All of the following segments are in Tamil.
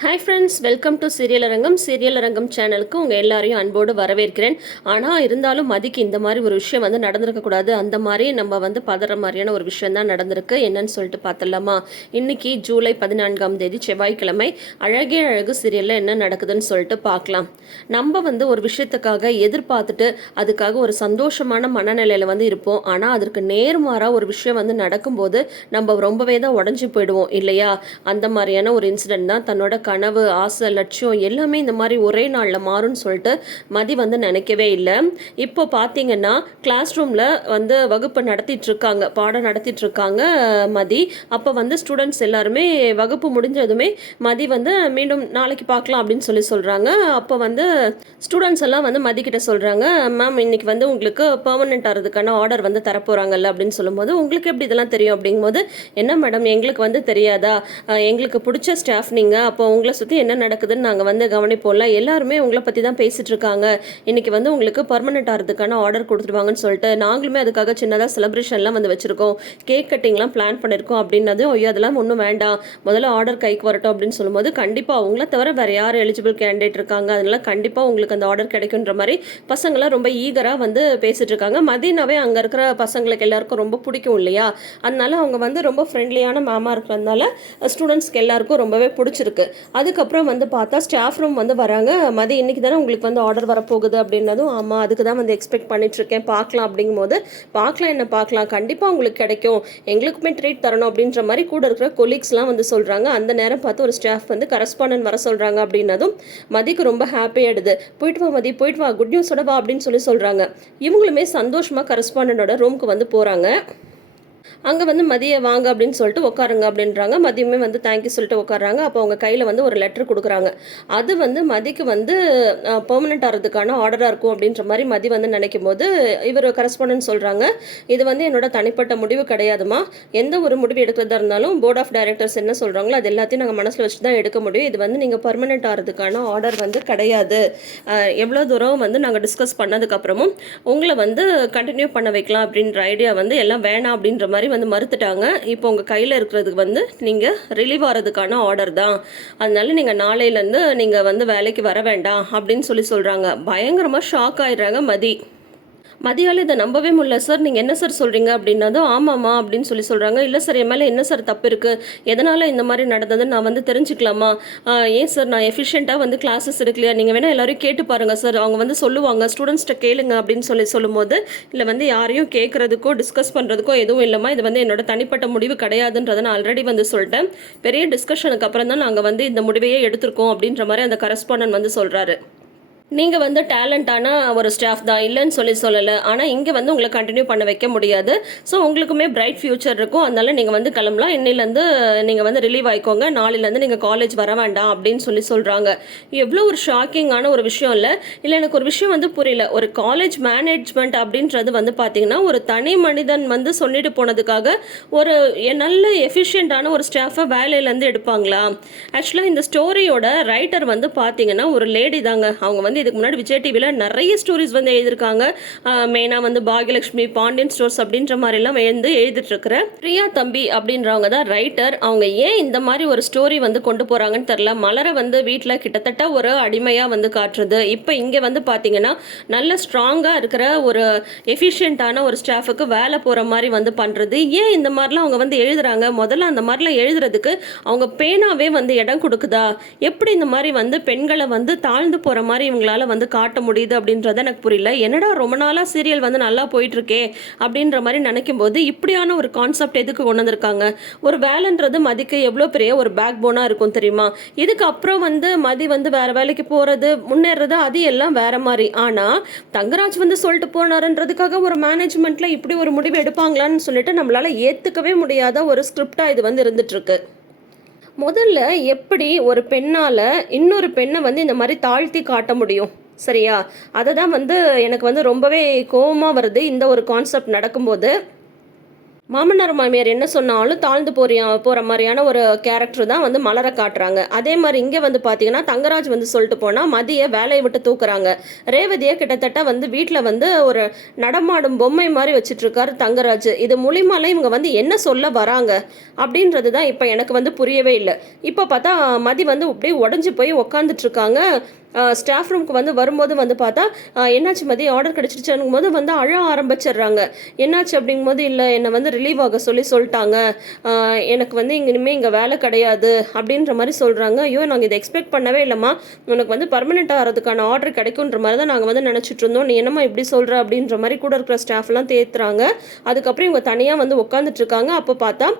Hi friends, welcome to serial அரங்கம். சீரியல் அரங்கம் சேனலுக்கு உங்கள் எல்லாரையும் அன்போடு வரவேற்கிறேன். ஆனால் இருந்தாலும் மதிக்கு இந்த மாதிரி ஒரு விஷயம் வந்து நடந்திருக்கக்கூடாது. அந்த மாதிரி நம்ம வந்து பதற மாதிரியான ஒரு விஷயம் தான் நடந்திருக்கு. என்னன்னு சொல்லிட்டு பார்த்துடலாமா? இன்னைக்கு ஜூலை 14ஆம் தேதி செவ்வாய்க்கிழமை. அழகே அழகு சீரியலில் என்ன நடக்குதுன்னு சொல்லிட்டு பார்க்கலாம். நம்ம வந்து ஒரு விஷயத்துக்காக எதிர்பார்த்துட்டு அதுக்காக ஒரு சந்தோஷமான மனநிலையில் வந்து இருப்போம். ஆனால் அதற்கு நேர்மாறாக ஒரு விஷயம் வந்து நடக்கும்போது நம்ம ரொம்பவே தான் உடஞ்சி போயிடுவோம் இல்லையா? அந்த மாதிரியான ஒரு இன்சிடென்ட் தான் தன்னோட கனவு, ஆசை, லட்சியம் எல்லாமே இந்த மாதிரி ஒரே நாளில் மாறும்னு சொல்லிட்டு மதி வந்து நினைக்கவே இல்லை. இப்போ பார்த்தீங்கன்னா கிளாஸ் ரூமில் வந்து வகுப்பு நடத்திட்டு இருக்காங்க, பாடம் நடத்திட்டு இருக்காங்க மதி. அப்போ வந்து ஸ்டூடெண்ட்ஸ் எல்லாருமே வகுப்பு முடிஞ்சதுமே மதி வந்து மீண்டும் நாளைக்கு பார்க்கலாம் அப்படின்னு சொல்கிறாங்க. அப்போ வந்து ஸ்டூடெண்ட்ஸ் எல்லாம் வந்து மதி கிட்ட சொல்கிறாங்க, மேம் இன்னைக்கு வந்து உங்களுக்கு பெர்மனெண்ட் ஆகிறதுக்கான ஆர்டர் வந்து தரப்போகிறாங்கல்ல அப்படின்னு சொல்லும்போது, உங்களுக்கு எப்படி இதெல்லாம் தெரியும் அப்படிங்கும்போது, என்ன மேடம் எங்களுக்கு வந்து தெரியாதா? எங்களுக்கு பிடிச்ச ஸ்டாஃப் நீங்கள், அப்போ உங்களை சுற்றி என்ன நடக்குதுன்னு நாங்கள் வந்து கவனிப்போம்ல, எல்லாருமே உங்களை பற்றி தான் பேசிகிட்டு இருக்காங்க. இன்றைக்கி வந்து உங்களுக்கு பர்மனெண்ட் ஆகிறதுக்கான ஆர்டர் கொடுத்துருவாங்கன்னு சொல்லிட்டு நாங்களுமே அதுக்காக சின்னதாக செலிப்ரேஷன்லாம் வந்து வச்சுருக்கோம், கேக் கட்டிங்லாம் பிளான் பண்ணியிருக்கோம் அப்படின்னது. ஐயோ அதெல்லாம் ஒன்றும் வேண்டாம், முதல்ல ஆர்டர் கைக்கு வரட்டும் அப்படின்னு சொல்லும்போது, கண்டிப்பாக அவங்கள தவிர வேறு யார் எலிஜிபிள் கேண்டிடேட் இருக்காங்க, அதனால கண்டிப்பாக உங்களுக்கு அந்த ஆர்டர் கிடைக்குன்ற மாதிரி பசங்களாம் ரொம்ப ஈகராக வந்து பேசிகிட்டு இருக்காங்க. மதினாவே அங்கே இருக்கிற பசங்களுக்கு எல்லாருக்கும் ரொம்ப பிடிக்கும் இல்லையா? அதனால அவங்க வந்து ரொம்ப ஃப்ரெண்ட்லியான மேமாக இருக்கிறதுனால ஸ்டூடெண்ட்ஸ்க்கு எல்லாருக்கும் ரொம்பவே பிடிச்சிருக்கு. அதுக்கப்புறம் வந்து பார்த்தா ஸ்டாஃப் ரூம் வந்து வராங்க. மதி இன்னைக்கு தானே உங்களுக்கு வந்து ஆர்டர் வரப்போகுது அப்படின்னதும், ஆமாம் அதுக்கு தான் வந்து எக்ஸ்பெக்ட் பண்ணிட்டுருக்கேன், பார்க்கலாம் அப்படிங்கும்போது, பார்க்கலாம் என்ன பார்க்கலாம், கண்டிப்பாக உங்களுக்கு கிடைக்கும், எங்களுக்குமே ட்ரீட் தரணும் அப்படின்ற மாதிரி கூட இருக்கிற கொலீக்ஸ்லாம் வந்து சொல்கிறாங்க. அந்த நேரம் பார்த்து ஒரு ஸ்டாஃப் வந்து கரஸ்பாண்டன்ட் வர சொல்கிறாங்க அப்படின்னதும் மதிக்கு ரொம்ப ஹாப்பியாகிடுது. போயிட்டு வா மதி, போயிட்டு வா, குட் நியூஸோட வா அப்படின்னு சொல்கிறாங்க. இவங்களுமே சந்தோஷமாக கரஸ்பாண்டனோட ரூமுக்கு வந்து போகிறாங்க. அங்கே வந்து மதியை வாங்க அப்படின்னு சொல்லிட்டு உட்காருங்க அப்படின்றாங்க. மதியமே வந்து தேங்க்யூ சொல்லிட்டு உட்காராங்க. அப்போ அவங்க கையில் வந்து ஒரு லெட்டர் கொடுக்குறாங்க. அது வந்து மதிக்கு வந்து பெர்மனெண்ட் ஆகிறதுக்கான ஆர்டராக இருக்கும் அப்படின்ற மாதிரி மதி வந்து நினைக்கும் போது, இவர் கரஸ்பாண்டன்ட் சொல்கிறாங்க, இது வந்து என்னோட தனிப்பட்ட முடிவு கிடையாதுமா, எந்த ஒரு முடிவு எடுக்கிறதா இருந்தாலும் போர்ட் ஆஃப் டைரக்டர்ஸ் என்ன சொல்கிறாங்களோ அது எல்லாத்தையும் நாங்கள் மனசில் வச்சு தான் எடுக்க முடியும். இது வந்து நீங்கள் பர்மனெண்ட் ஆகிறதுக்கான ஆர்டர் வந்து கிடையாது. எவ்வளோ தூரம் வந்து நாங்கள் டிஸ்கஸ் பண்ணதுக்கப்புறமும் உங்களை வந்து கண்டினியூ பண்ண வைக்கலாம் அப்படின்ற ஐடியா வந்து எல்லாம் வேணாம் அப்படின்ற மாதிரி வந்து மறுத்துட்டாங்க. இப்போ உங்கள் கையில் இருக்கிறதுக்கு வந்து நீங்கள் ரிலீவ் ஆகிறதுக்கான ஆர்டர் தான், அதனால நீங்கள் நாளையிலேருந்து நீங்கள் வந்து வேலைக்கு வர வேண்டாம் அப்படின்னு சொல்கிறாங்க. பயங்கரமாக ஷாக் ஆயிடுறாங்க மதி. மதியால் இதை நம்பவே முடியல. சார் நீங்கள் என்ன சார் சொல்கிறீங்க அப்படின்னதும், ஆமாம்மா அப்படின்னு சொல்கிறாங்க. இல்லை சார் என் மேலே என்ன சார் தப்பு இருக்குது, எதனால் இந்த மாதிரி நடந்ததுன்னு நான் வந்து தெரிஞ்சுக்கலாமா? ஏன் சார் நான் எஃபிஷியண்ட்டாக வந்து கிளாஸஸ் எடுக்கலையா, நீங்கள் வேணால் எல்லோரும் கேட்டு பாருங்கள் சார், அவங்க வந்து சொல்லுவாங்க, ஸ்டூடெண்ட்ஸ்கிட்ட கேளுங்க அப்படின்னு சொல்லும்போது, இல்லை வந்து யாரையும் கேட்குறதுக்கோ டிஸ்கஸ் பண்ணுறதுக்கோ எதுவும் இல்லைம்மா, இது வந்து என்னோட தனிப்பட்ட முடிவு கிடையாதுன்றதை நான் ஆல்ரெடி வந்து சொல்லிட்டேன், பெரிய டிஸ்கஷனுக்கு அப்புறம் தான் நாங்கள் வந்து இந்த முடிவையே எடுத்திருக்கோம் அப்படின்ற மாதிரி அந்த கரஸ்பாண்டன்ட் வந்து சொல்கிறாரு. நீங்கள் வந்து டேலண்டான ஒரு ஸ்டாஃப் தான், இல்லைன்னு சொல்லலை, ஆனால் இங்கே வந்து உங்களை கண்டினியூ பண்ண வைக்க முடியாது. ஸோ உங்களுக்குமே பிரைட் ஃபியூச்சர் இருக்கும், அதனால நீங்கள் வந்து கிளம்பலாம், இன்னிலேருந்து நீங்கள் வந்து ரிலீவ் ஆகிக்கோங்க, நாளையிலேருந்து நீங்கள் காலேஜ் வர வேண்டாம் அப்படின்னு சொல்கிறாங்க. எவ்வளோ ஒரு ஷாக்கிங்கான ஒரு விஷயம் இல்லை? எனக்கு ஒரு விஷயம் வந்து புரியல. ஒரு காலேஜ் மேனேஜ்மெண்ட் அப்படின்றது வந்து பார்த்தீங்கன்னா ஒரு தனி மனிதன் வந்து சொல்லிட்டு போனதுக்காக ஒரு நல்ல எஃபிஷியண்ட்டான ஒரு ஸ்டாஃபை வேலையிலேருந்து எடுப்பாங்களா? ஆக்சுவலாக இந்த ஸ்டோரியோட ரைட்டர் வந்து பார்த்தீங்கன்னா ஒரு லேடி தாங்க. அவங்க வந்து இதுக்கு முன்னாடி விஜய் டிவியில் நிறைய ஸ்டோரிஸ் வந்து எழுதியிருக்காங்க. மெயினாக வந்து பாகியலட்சுமி, பாண்டியன் ஸ்டோர்ஸ் அப்படின்ற மாதிரிலாம் எழுதிட்டு இருக்கிற பிரியா தம்பி அப்படின்றவங்க தான் ரைட்டர். அவங்க ஏன் இந்த மாதிரி ஒரு ஸ்டோரி வந்து கொண்டு போகிறாங்கன்னு தெரில. மலரை வந்து வீட்டில் கிட்டத்தட்ட ஒரு அடிமையாக வந்து காட்டுறது, இப்போ இங்கே வந்து பார்த்தீங்கன்னா நல்ல ஸ்ட்ராங்காக இருக்கிற ஒரு எஃபிஷியண்ட்டான ஒரு ஸ்டாஃபுக்கு வேலை போகிற மாதிரி வந்து பண்ணுறது. ஏன் இந்த மாதிரிலாம் அவங்க வந்து எழுதுகிறாங்க? முதல்ல அந்த மாதிரிலாம் எழுதுறதுக்கு அவங்க பேனாவே வந்து இடம் கொடுக்குதா? எப்படி இந்த மாதிரி வந்து பெண்களை வந்து தாழ்ந்து போகிற மாதிரி இவங்களால வந்து காட்ட முடியுது அப்படின்றத எனக்கு புரியல. என்னடா ரொம்ப நாளாக சீரியல் வந்து நல்லா போயிட்டுருக்கே அப்படின்ற மாதிரி நினைக்கும் போது இப்படியான ஒரு கான்செப்ட் எதுக்கு கொண்டு வந்திருக்காங்க? ஒரு வேலைன்றது மதிக்கு எவ்வளோ பெரிய ஒரு பேக் போனாக இருக்கும் தெரியுமா? இதுக்கப்புறம் வந்து மதி வந்து வேறு வேலைக்கு போகிறது, முன்னேறது, அது எல்லாம் வேற மாதிரி. ஆனால் தங்கராஜ் வந்து சொல்லிட்டு போனாருன்றதுக்காக ஒரு மேனேஜ்மெண்ட்டில் இப்படி ஒரு முடிவு எடுப்பாங்களான்னு சொல்லிட்டு நம்மளால் ஏற்றுக்கவே முடியாத ஒரு ஸ்கிரிப்டாக இது வந்து இருந்துகிட்ருக்கு. முதல்ல எப்படி ஒரு பெண்ணால் இன்னொரு பெண்ணை வந்து இந்த மாதிரி தாழ்த்தி காட்ட முடியும்? சரியா? அதை தான் வந்து எனக்கு வந்து ரொம்பவே கோபமாக வருது இந்த ஒரு கான்செப்ட் நடக்கும்போது. மாமனார் மாமியார் என்ன சொன்னாலும் தாழ்ந்து போகிற மாதிரியான ஒரு கேரக்டர் தான் வந்து மலரை காட்டுறாங்க. அதே மாதிரி இங்கே வந்து பார்த்தீங்கன்னா தங்கராஜ் வந்து சொல்லிட்டு போனால் மதியை வேலையை விட்டு தூக்குறாங்க. ரேவதியை கிட்டத்தட்ட வந்து வீட்டில் வந்து ஒரு நடமாடும் பொம்மை மாதிரி வச்சுட்ருக்காரு தங்கராஜ். இது மூலியமாலே இவங்க வந்து என்ன சொல்ல வராங்க அப்படின்றது தான் இப்போ எனக்கு வந்து புரியவே இல்லை. இப்போ பார்த்தா மதி வந்து அப்படியே உடஞ்சி போய் உக்காந்துட்ருக்காங்க. ஸ்டாஃப் ரூமுக்கு வந்து வரும்போது வந்து பார்த்தா என்னாச்சு மதி ஆர்டர் கிடச்சிருச்சுங்கும் போது வந்து அழ ஆரம்பிச்சிடுறாங்க. என்னாச்சு அப்படிங்கும்போது இல்லை என்னை வந்து ரிலீவ் ஆக சொல்லிட்டாங்க, எனக்கு வந்து இனிமேல் இங்கே வேலை கிடையாது அப்படின்ற மாதிரி சொல்கிறாங்க. ஐயோ நாங்கள் இதை எக்ஸ்பெக்ட் பண்ணவே இல்லைம்மா, உனக்கு வந்து பர்மனெண்ட் ஆகிறதுக்கான ஆர்டர் கிடைக்குன்ற மாதிரி தான் நாங்கள் வந்து நினச்சிட்டு இருந்தோம், நீ என்னம்மா இப்படி சொல்கிற அப்படின்ற மாதிரி கூட இருக்கிற ஸ்டாஃப்லாம் தேத்துறாங்க. அதுக்கப்புறம் இவங்க தனியாக வந்து உட்காந்துட்ருக்காங்க. அப்போ பார்த்தா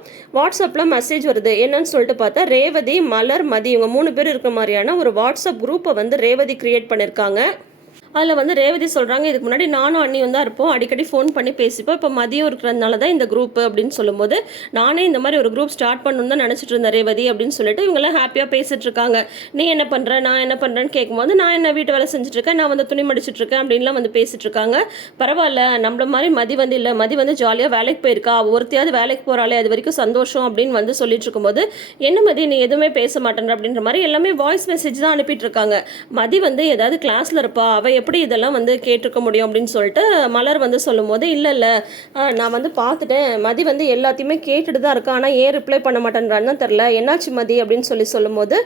வாட்ஸ்அப்பில் மெசேஜ் வருது. என்னன்னு சொல்லிட்டு பார்த்தா ரேவதி, மலர், மதி இவங்க 3 பேர் இருக்கிற மாதிரியான ஒரு வாட்ஸ்அப் குரூப்பை வந்து ரேவதி கிரியேட் பண்ணியிருக்காங்க. அதில் வந்து ரேவதி சொல்கிறாங்க, இதுக்கு முன்னாடி நானும் அண்ணியும் தான் இருப்போம், அடிக்கடி ஃபோன் பண்ணி பேசிப்போம், இப்போ மதியம் இருக்கிறதுனால தான் இந்த குரூப்பு அப்படின்னு சொல்லும்போது நானே இந்த மாதிரி ஒரு குரூப் ஸ்டார்ட் பண்ணணுன்னு தான் நினச்சிட்டு இருந்தேன் ரேவதி அப்படின்னு சொல்லிட்டு இவங்கெல்லாம் ஹாப்பியாக பேசிகிட்டு இருக்காங்க. நீ என்ன பண்ணுற, நான் என்ன பண்ணுறேன்னு கேட்கும்போது நான் என்ன வீட்டு வேலை செஞ்சுட்ருக்கேன், நான் வந்து துணி மடிச்சிட்ருக்கேன் அப்படின்லாம் வந்து பேசிகிட்டு இருக்காங்க. பரவாயில்ல, நம்மள மாதிரி மதி வந்து இல்லை, மதி வந்து ஜாலியாக வேலைக்கு போயிருக்கா, ஒருத்தையாவது வேலைக்கு போகிறாளே அது வரைக்கும் சந்தோஷம் அப்படின்னு வந்து சொல்லிட்டு இருக்கும்போது என்ன மதி நீ எதுவுமே பேச மாட்டேன்ற அப்படின்ற மாதிரி எல்லாமே வாய்ஸ் மெசேஜ் தான் அனுப்பிட்டு இருக்காங்க. மதி வந்து ஏதாவது கிளாஸில் இருப்பா, அவள் எப்படி இதெல்லாம் வந்து கேட்டிருக்க முடியும் அப்படின்னு சொல்லிட்டு மலர் வந்து சொல்லும் போது இல்லை நான் வந்து பார்த்துட்டேன், மதி வந்து எல்லாத்தையுமே கேட்டுட்டு தான் இருக்கா, ஆனால் ஏன் ரிப்ளை பண்ண மாட்டேன்றான்னு தான் தெரில, என்னாச்சு மதி அப்படின்னு சொல்லும்போது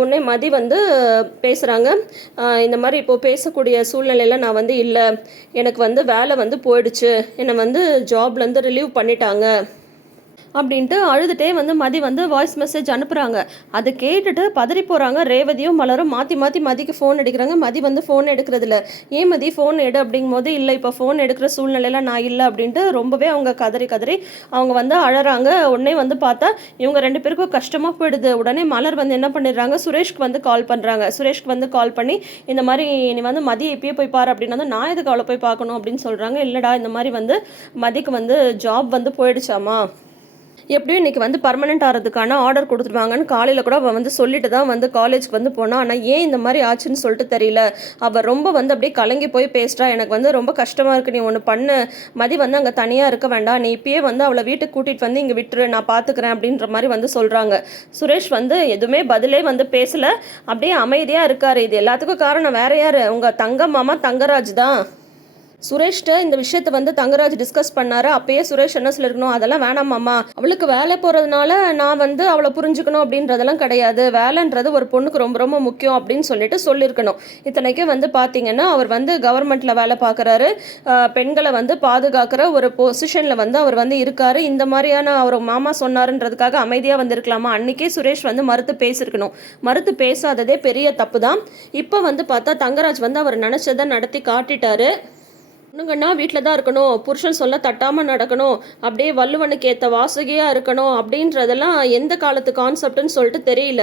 உடனே மதி வந்து பேசுகிறாங்க. இந்த மாதிரி இப்போது பேசக்கூடிய சூழ்நிலையில் நான் வந்து இல்லை, எனக்கு வந்து வேலை வந்து போயிடுச்சு, என்னை வந்து ஜாப்லேருந்து ரிலீவ் பண்ணிட்டாங்க அப்படின்ட்டு அழுதுகிட்டே வந்து மதி வந்து வாய்ஸ் மெசேஜ் அனுப்புகிறாங்க. அதை கேட்டுட்டு பதறி போகிறாங்க. ரேவதியும் மலரும் மாற்றி மாற்றி மதிக்கு ஃபோன் எடுக்கிறாங்க. மதி வந்து ஃபோன் எடுக்கிறதில்ல. ஏன் மதி ஃபோன் எடு அப்படிங்கும்போது இல்லை இப்போ ஃபோன் எடுக்கிற சூழ்நிலையில் நான் இல்லை அப்படின்ட்டு ரொம்பவே அவங்க கதறி அவங்க வந்து அழறாங்க. உடனே வந்து பார்த்தா இவங்க 2 பேருக்கும் கஷ்டமாக போயிடுது. உடனே மலர் வந்து என்ன பண்ணிடுறாங்க, சுரேஷ்க்கு வந்து கால் பண்ணுறாங்க. சுரேஷ்க்கு வந்து கால் பண்ணி இந்த மாதிரி நீ வந்து மதி இப்பயே போய் பாரு அப்படின்னா நான் எதுக்கு அவளை போய் பார்க்கணும் அப்படின்னு சொல்கிறாங்க. இல்லைடா இந்த மாதிரி வந்து மதிக்கு வந்து ஜாப் வந்து போயிடுச்சாமா, எப்படியும் இன்றைக்கி வந்து பர்மனெண்ட் ஆகிறதுக்கான ஆர்டர் கொடுத்துருவாங்கன்னு காலையில் கூட அவள் வந்து சொல்லிட்டு தான் வந்து காலேஜ்க்கு வந்து போனான். ஆனால் ஏன் இந்த மாதிரி ஆச்சுன்னு சொல்லிட்டு தெரியல, அவள் ரொம்ப வந்து அப்படியே கலங்கி போய் பேசுகிறா, எனக்கு வந்து ரொம்ப கஷ்டமாக இருக்குது, நீ ஒன்று பண்ணு, மதி வந்து அங்கே தனியாக இருக்க வேண்டாம், நீ இப்பயே வந்து அவளை வீட்டுக்கு கூட்டிகிட்டு வந்து இங்கே விட்டுரு, நான் பார்த்துக்கிறேன் அப்படின்ற மாதிரி வந்து சொல்கிறாங்க. சுரேஷ் வந்து எதுவுமே பதிலே வந்து பேசலை, அப்படியே அமைதியாக இருக்கார். இது எல்லாத்துக்கும் காரணம் வேறு யார், உங்கள் தங்க மாமா தங்கராஜ் தான். சுரேஷ்ட இந்த விஷயத்த வந்து தங்கராஜ் டிஸ்கஸ் பண்ணாரு. அப்பயே சுரேஷ் என்ன சொல்லிருக்கணும், அதெல்லாம் வேணாமாம்மா, அவளுக்கு வேலை போகிறதுனால நான் வந்து அவளை புரிஞ்சுக்கணும் அப்படின்றதெல்லாம் கிடையாது, வேலைன்றது ஒரு பொண்ணுக்கு ரொம்ப ரொம்ப முக்கியம் அப்படின்னு சொல்லியிருக்கணும். இத்தனைக்கும் வந்து பார்த்தீங்கன்னா அவர் வந்து கவர்மெண்ட்டில் வேலை பார்க்குறாரு, பெண்களை வந்து பாதுகாக்கிற ஒரு பொசிஷனில் வந்து அவர் வந்து இருக்காரு. இந்த மாதிரியான அவர் மாமா சொன்னாருன்றதுக்காக அமைதியாக வந்திருக்கலாமா, அன்றைக்கே சுரேஷ் வந்து மறுத்து பேசியிருக்கணும். மறுத்து பேசாததே பெரிய தப்பு தான். இப்போ வந்து பார்த்தா தங்கராஜ் வந்து அவர் நினச்சதை நடத்தி காட்டிட்டாரு. பொண்ணுங்கன்னா வீட்டில் தான் இருக்கணும், புருஷன் சொல்ல தட்டாமல் நடக்கணும், அப்படியே வள்ளுவனுக்கு ஏற்ற வாசகையாக இருக்கணும் அப்படின்றதெல்லாம் எந்த காலத்து கான்செப்ட்னு சொல்லிட்டு தெரியல.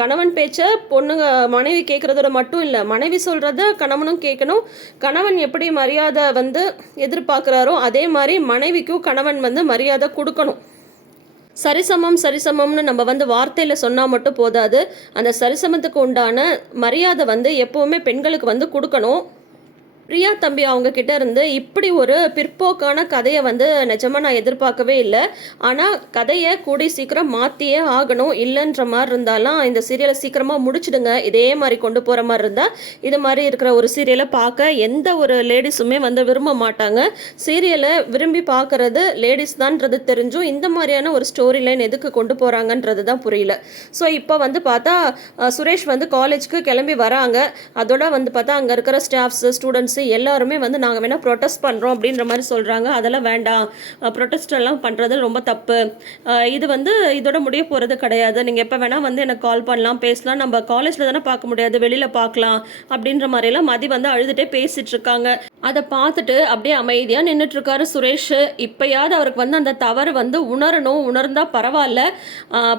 கணவன் பேச்சை பொண்ணுங்க மனைவி கேட்குறதோட மட்டும் இல்லை, மனைவி சொல்கிறத கணவனும் கேட்கணும். கணவன் எப்படி மரியாதை வந்து எதிர்பார்க்குறாரோ அதே மாதிரி மனைவிக்கும் கணவன் வந்து மரியாதை கொடுக்கணும். சரிசமம்னு நம்ம வந்து வார்த்தையில் சொன்னால் மட்டும் போதாது, அந்த சரிசமத்துக்கு உண்டான மரியாதை வந்து எப்போவுமே பெண்களுக்கு வந்து கொடுக்கணும். பிரியா தம்பி அவங்க கிட்ட இருந்து இப்படி ஒரு பிற்போக்கான கதையை வந்து நிஜமாக நான் எதிர்பார்க்கவே இல்லை. ஆனால் கதையை கூடி சீக்கிரம் மாற்றியே ஆகணும். இல்லைன்ற மாதிரி இருந்தாலும் இந்த சீரியலை சீக்கிரமாக முடிச்சிடுங்க. இதே மாதிரி கொண்டு போகிற மாதிரி இருந்தால் இது மாதிரி இருக்கிற ஒரு சீரியலை பார்க்க எந்த ஒரு லேடிஸுமே வந்து விரும்ப மாட்டாங்க. சீரியலை விரும்பி பார்க்குறது லேடிஸ் தான்ன்றது தெரிஞ்சும் இந்த மாதிரியான ஒரு ஸ்டோரி லைன் எதுக்கு கொண்டு போகிறாங்கன்றது தான் புரியல. ஸோ இப்போ வந்து பார்த்தா சுரேஷ் வந்து காலேஜ்க்கு கிளம்பி வராங்க. அதோட வந்து பார்த்தா அங்கே இருக்கிற ஸ்டாஃப்ஸு ஸ்டூடெண்ட்ஸ் எல்லாருமே வந்து நாங்கள் வேணால் ப்ரொட்டஸ்ட் பண்ணுறோம் அப்படின்ற மாதிரி சொல்கிறாங்க. அதெல்லாம் வேண்டாம், ப்ரொட்டஸ்ட் எல்லாம் பண்ணுறது ரொம்ப தப்பு, இது வந்து இதோட முடிய போகிறது கிடையாது, நீங்கள் எப்போ வேணால் வந்து எனக்கு கால் பண்ணலாம், பேசலாம், நம்ம காலேஜில் தானே பார்க்க முடியாது, வெளியில் பார்க்கலாம் அப்படின்ற மாதிரிலாம் மதி வந்து அழுதுகிட்டே பேசிகிட்டு இருக்காங்க. அதை பார்த்துட்டு அப்படியே அமைதியாக நின்றுட்டுருக்காரு சுரேஷ். இப்போயாவது அவருக்கு வந்து அந்த தவறு வந்து உணர்ந்தால் பரவாயில்ல,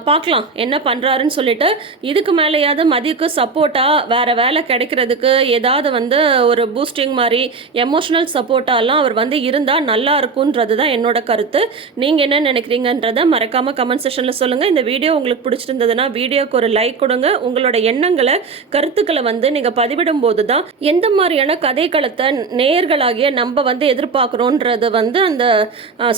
பார்க்கலாம் என்ன பண்ணுறாருன்னு சொல்லிட்டு. இதுக்கு மேலேயாவது மதிக்கு சப்போர்ட்டாக வேறு வேலை கிடைக்கிறதுக்கு ஏதாவது வந்து ஒரு பூஸ்டிங் கவுன்சிலிங் மாதிரி எமோஷனல் சப்போர்ட்டாலாம் அவர் வந்து இருந்தால் நல்லா இருக்குன்றது தான் என்னோட கருத்து. நீங்கள் என்ன நினைக்கிறீங்கன்றதை மறக்காமல் கமெண்ட் செஷனில் சொல்லுங்கள். இந்த வீடியோ உங்களுக்கு பிடிச்சிருந்ததுன்னா வீடியோக்கு ஒரு லைக் கொடுங்க. உங்களோட எண்ணங்களை கருத்துக்களை வந்து நீங்கள் பதிவிடும் போது தான் எந்த மாதிரியான கதைக்களத்தை நேயர்களாகிய நம்ம வந்து எதிர்பார்க்குறோன்றது வந்து அந்த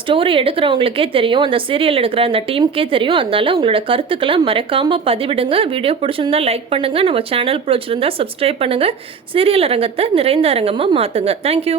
ஸ்டோரி எடுக்கிறவங்களுக்கே தெரியும், அந்த சீரியல் எடுக்கிற அந்த டீமுக்கே தெரியும். அதனால உங்களோட கருத்துக்களை மறக்காமல் பதிவிடுங்க. வீடியோ பிடிச்சிருந்தா லைக் பண்ணுங்கள், நம்ம சேனல் பிடிச்சிருந்தா சப்ஸ்கிரைப் பண்ணுங்கள். சீரியல் அரங்கத்தை நிறைந்த அரங்கமாக மாற்றுங்க. தேங்க்யூ.